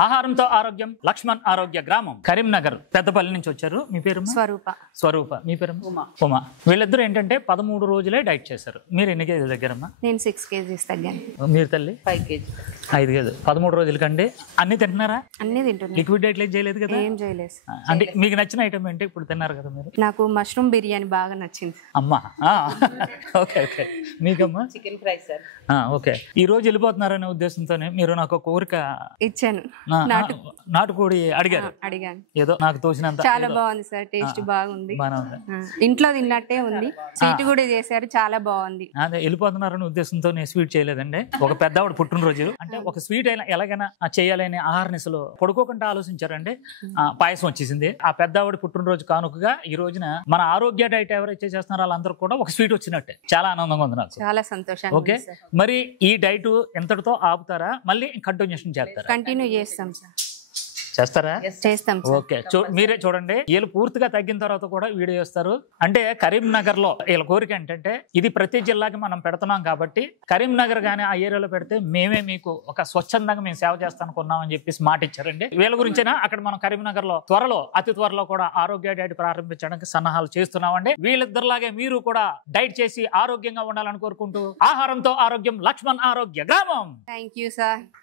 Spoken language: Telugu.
ఆహారంతో ఆరోగ్యం లక్ష్మణ్ ఆరోగ్య గ్రామం కరీంనగర్ పెద్దపల్లి నుంచి వచ్చారు. మీ పేరు? స్వరూప. మీ పేరు? ఉమా. వీళ్ళిద్దరు ఏంటంటే 13 రోజులే డైట్ చేశారు. మీరు ఎన్ని కేజీల దగ్గరమ్మా? నేను 6 kgs తగ్గాను. మీరు తల్లి? 5 kg. 5 కేజీ 13 రోజులకండి. అన్ని తింటున్నారా? అన్ని తింటున్నాను. లిక్విడ్ డైట్ చేయలేదు కదా? ఏం చేయలేదు. అంటే మీకు నచ్చిన ఐటమ్ ఏంటి ఇప్పుడు తిన్నారు కదా మీరు? నాకు మష్రూమ్ బిర్యానీ బాగా నచ్చింది. అమ్మా okay okay. మీకమ్మా? Chicken fry sir. Okay. ఈ రోజు వెళ్ళిపోతున్నారనే ఉద్దేశంతోనే మీరు నాకు ఒక కోరిక ఇచ్చాను. నాటుకోడి అడిగాను. ఏదో నాకు తోచినంత. చాలా బాగుంది సార్, టేస్ట్ బాగుంది. ఇంట్లో తిన్నట్టే ఉంది. స్వీట్ కూడా చేశారు, చాలా బాగుంది. అదే వెళ్ళిపోతున్నారనే ఉద్దేశంతో స్వీట్ చేయలేదండి. ఒక పెద్దవాడు పుట్టినరోజు అంటే ఒక స్వీట్ అయినా ఎలాగైనా చేయాలని ఆహారనిశలో పడుకోకుండా ఆలోచించారండి. పాయసం వచ్చేసింది. ఆ పెద్దవాడి పుట్టినరోజు కానుకగా ఈ రోజున మన ఆరోగ్య డైట్ ఎవరైతే చేస్తున్నారో వాళ్ళందరూ కూడా ఒక స్వీట్ వచ్చినట్టే. చాలా ఆనందంగా ఉంది నాకు. చాలా సంతోషం. ఓకే. మరి ఈ డైట్ ఎంతటితో ఆపుతారా, మళ్ళీ కంటిన్యూషన్ చేస్తారా? కంటిన్యూ చేస్తాం సార్. చేస్తారా? చేస్తాం. ఓకే. మీరే చూడండి, వీళ్ళు పూర్తిగా తగ్గిన తర్వాత కూడా వీడియో చేస్తారు. అంటే కరీంనగర్ లో వీళ్ళ కోరిక ఏంటంటే ఇది ప్రతి జిల్లాకి మనం పెడుతున్నాం కాబట్టి కరీంనగర్ గానీ ఆ ఏరియాలో పెడితే మేమే మీకు ఒక స్వచ్ఛందంగా మేము సేవ చేస్తానుకున్నాం అని చెప్పేసి మాట ఇచ్చారండి. వీళ్ళ గురించేనా అక్కడ మనం కరీంనగర్ లో అతి త్వరలో కూడా ఆరోగ్య డైట్ ప్రారంభించడానికి సన్నాహాలు చేస్తున్నామండి. వీళ్ళిద్దరిలాగే మీరు కూడా డైట్ చేసి ఆరోగ్యంగా ఉండాలని కోరుకుంటూ ఆహారంతో ఆరోగ్యం లక్ష్మణ్ ఆరోగ్య గ్రామం. Thank you sir.